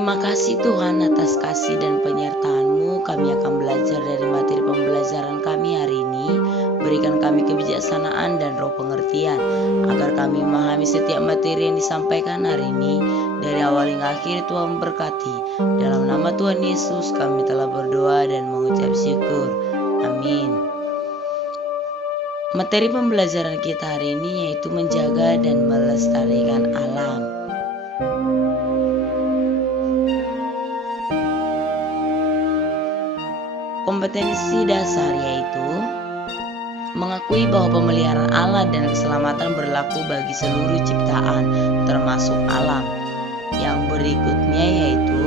Terima kasih Tuhan atas kasih dan penyertaan-Mu. Kami akan belajar dari materi pembelajaran kami hari ini. Berikan kami kebijaksanaan dan roh pengertian, agar kami memahami setiap materi yang disampaikan hari ini. Dari awal hingga akhir Tuhan berkati. Dalam nama Tuhan Yesus kami telah berdoa dan mengucap syukur. Amin. Materi pembelajaran kita hari ini yaitu menjaga dan melestarikan alam. Kompetensi dasar yaitu mengakui bahwa pemeliharaan Allah dan keselamatan berlaku bagi seluruh ciptaan, termasuk alam. Yang berikutnya yaitu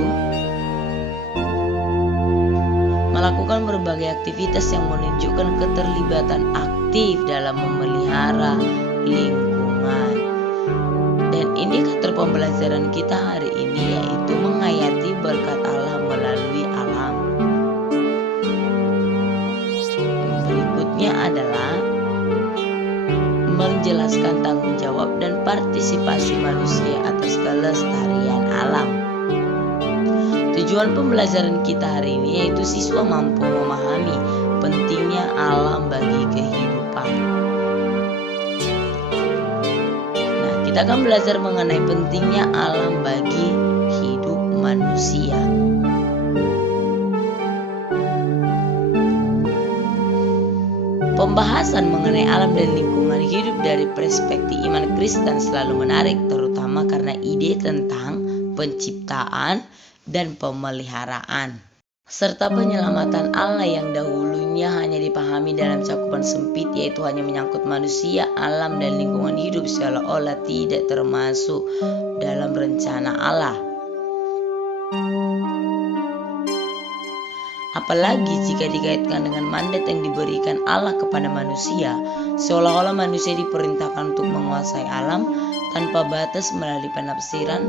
melakukan berbagai aktivitas yang menunjukkan keterlibatan aktif dalam memelihara lingkungan. Dan indikator pembelajaran kita hari ini yaitu menghayati berkat Allah melalui alam. Berikutnya adalah menjelaskan tanggung jawab dan partisipasi manusia atas kelestarian alam. Tujuan pembelajaran kita hari ini yaitu siswa mampu memahami pentingnya alam bagi kehidupan. Nah, kita akan belajar mengenai pentingnya alam bagi hidup manusia. Pembahasan mengenai alam dan lingkungan hidup dari perspektif iman Kristen selalu menarik, terutama karena ide tentang penciptaan dan pemeliharaan, serta penyelamatan Allah yang dahulunya hanya dipahami dalam cakupan sempit, yaitu hanya menyangkut manusia, alam, dan lingkungan hidup seolah-olah tidak termasuk dalam rencana Allah. Apalagi jika dikaitkan dengan mandat yang diberikan Allah kepada manusia, seolah-olah manusia diperintahkan untuk menguasai alam tanpa batas melalui penafsiran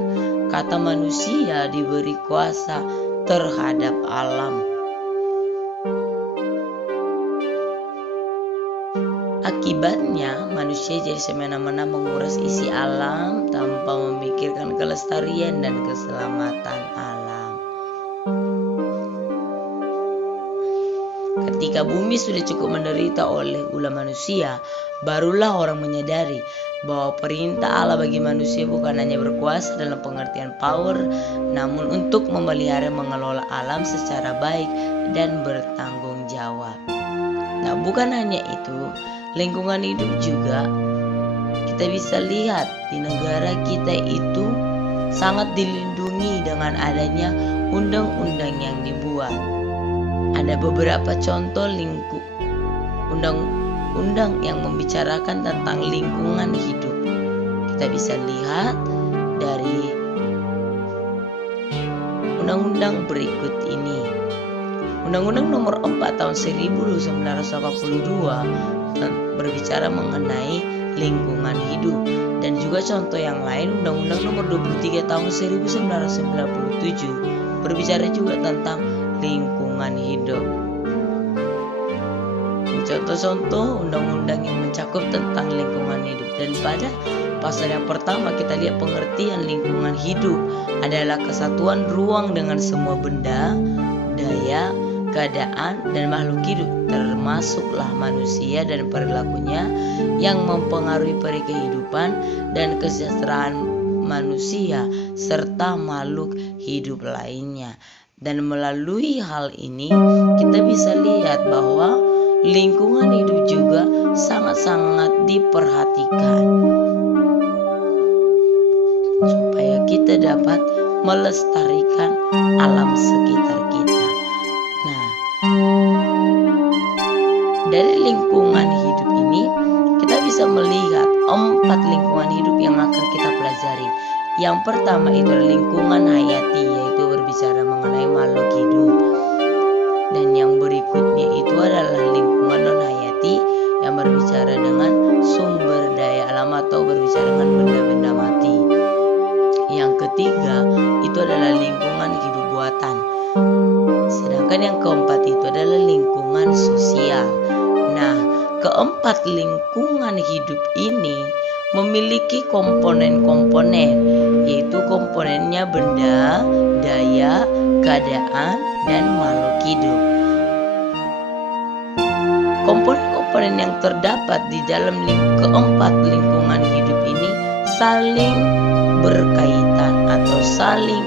kata manusia diberi kuasa terhadap alam. Akibatnya, manusia jadi semena-mena menguras isi alam tanpa memikirkan kelestarian dan keselamatan alam. Ketika bumi sudah cukup menderita oleh ulah manusia, barulah orang menyadari bahwa perintah Allah bagi manusia bukan hanya berkuasa dalam pengertian power, namun untuk memelihara mengelola alam secara baik dan bertanggung jawab. Nah, bukan hanya itu, lingkungan hidup juga kita bisa lihat di negara kita itu sangat dilindungi dengan adanya undang-undang yang dibuat. Ada beberapa contoh undang-undang yang membicarakan tentang lingkungan hidup. Kita bisa lihat dari undang-undang berikut ini. Undang-Undang nomor 4 tahun 1982 berbicara mengenai lingkungan hidup. Dan juga contoh yang lain, Undang-Undang nomor 23 tahun 1997 berbicara juga tentang lingkungan hidup. Contoh-contoh undang-undang yang mencakup tentang lingkungan hidup. Dan pada pasal yang pertama kita lihat pengertian lingkungan hidup adalah kesatuan ruang dengan semua benda, daya, keadaan, dan makhluk hidup, termasuklah manusia dan perilakunya yang mempengaruhi kehidupan dan kesejahteraan manusia serta makhluk hidup lainnya. Dan melalui hal ini kita bisa lihat bahwa lingkungan hidup juga sangat-sangat diperhatikan supaya kita dapat melestarikan alam sekitar kita. Nah, dari lingkungan hidup ini kita bisa melihat 4 lingkungan hidup yang akan kita pelajari. Yang pertama itu adalah lingkungan hayati, yaitu berbicara mengenai makhluk hidup. Dan yang berikutnya itu adalah lingkungan non-hayati yang berbicara dengan sumber daya alam atau berbicara dengan benda-benda mati. Yang ketiga itu adalah lingkungan hidup buatan. Sedangkan yang keempat itu adalah lingkungan sosial. Nah, keempat lingkungan hidup ini memiliki komponen-komponen, yaitu komponennya benda, daya, keadaan, dan makhluk hidup. Komponen-komponen yang terdapat di dalam keempat lingkungan hidup ini saling berkaitan atau saling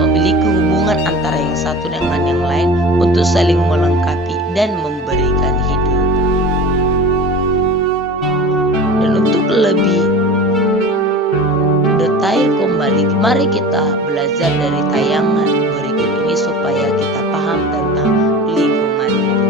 memiliki hubungan antara yang satu dengan yang lain untuk saling melengkapi dan memberikan hidup. Dan untuk lebih detail kembali, mari kita belajar dari tayangan berikut ini supaya kita paham tentang lingkungan hidup.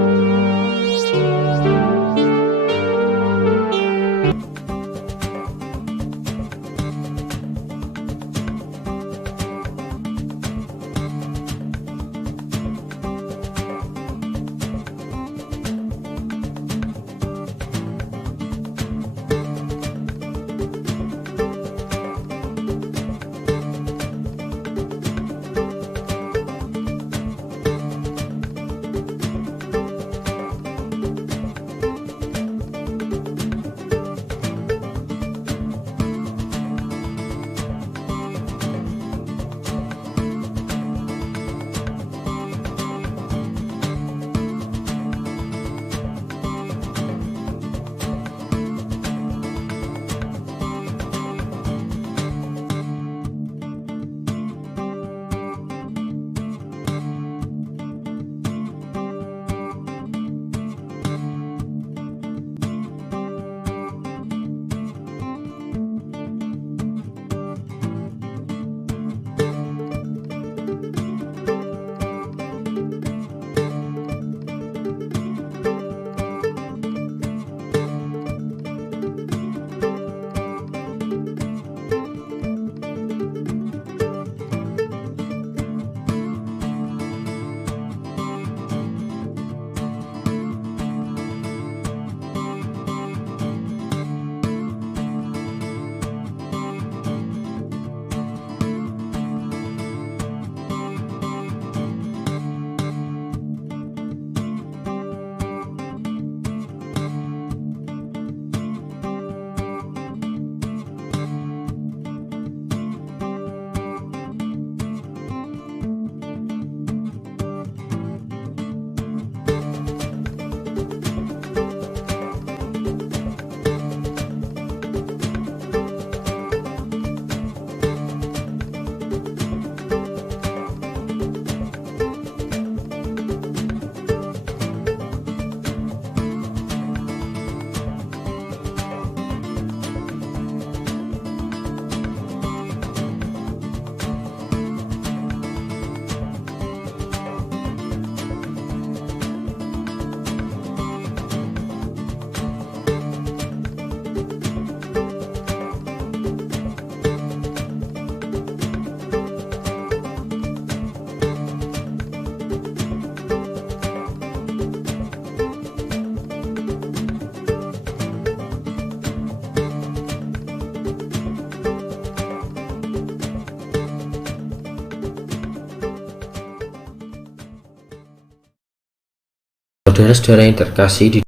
Saudara-saudara yang terkasih,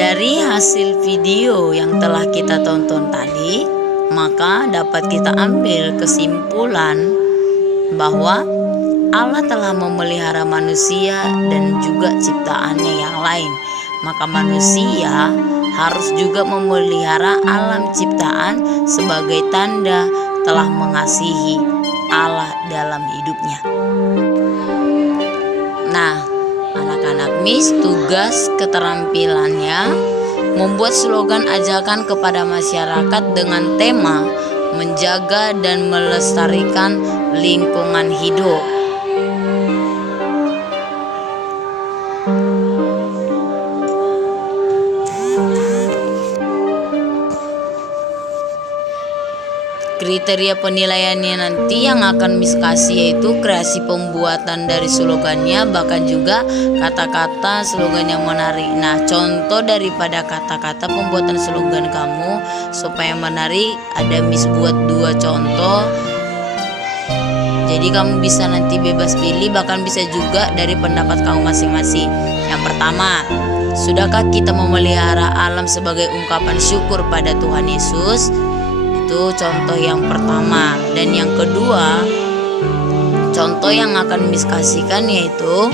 dari hasil video yang telah kita tonton tadi, maka dapat kita ambil kesimpulan bahwa Allah telah memelihara manusia dan juga ciptaannya yang lain. Maka manusia harus juga memelihara alam ciptaan sebagai tanda telah mengasihi Allah dalam hidupnya. Nah, anak-anak MIS tugas keterampilannya membuat slogan ajakan kepada masyarakat dengan tema menjaga dan melestarikan lingkungan hidup. Kriteria penilaiannya nanti yang akan MIS kasih yaitu kreasi pembuatan dari slogannya, bahkan juga kata-kata slogan yang menarik. Nah, contoh daripada kata-kata pembuatan slogan kamu supaya menarik, ada MIS buat 2 contoh. Jadi kamu bisa nanti bebas pilih, bahkan bisa juga dari pendapat kamu masing-masing. Yang pertama, Sudahkah kita memelihara alam sebagai ungkapan syukur pada Tuhan Yesus? Itu contoh yang pertama. Dan yang kedua, contoh yang akan Miss kasihkan yaitu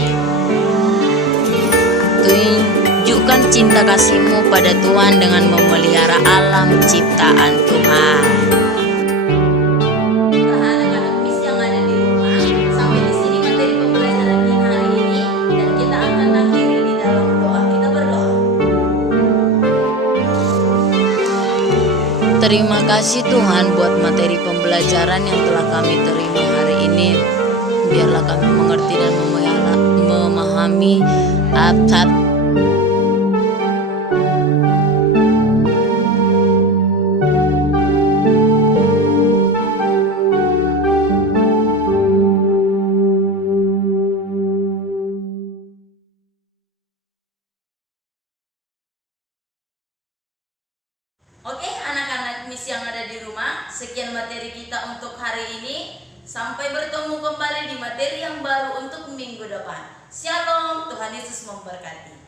tunjukkan cinta kasihmu pada Tuhan dengan memelihara alam ciptaan Tuhan. Anak-anak Miss yang ada di rumah, sampai di sini materi pembelajaran kita hari ini, dan kita akan akhiri di dalam doa. Kita berdoa. Terima kasih Tuhan buat materi pembelajaran yang telah kami terima hari ini. Biarlah kami mengerti dan memahami Oke, anak-anak Miss yang ada di rumah, sekian materi kita untuk hari ini. Sampai bertemu kembali di materi yang baru untuk minggu depan. Shalom, Tuhan Yesus memberkati.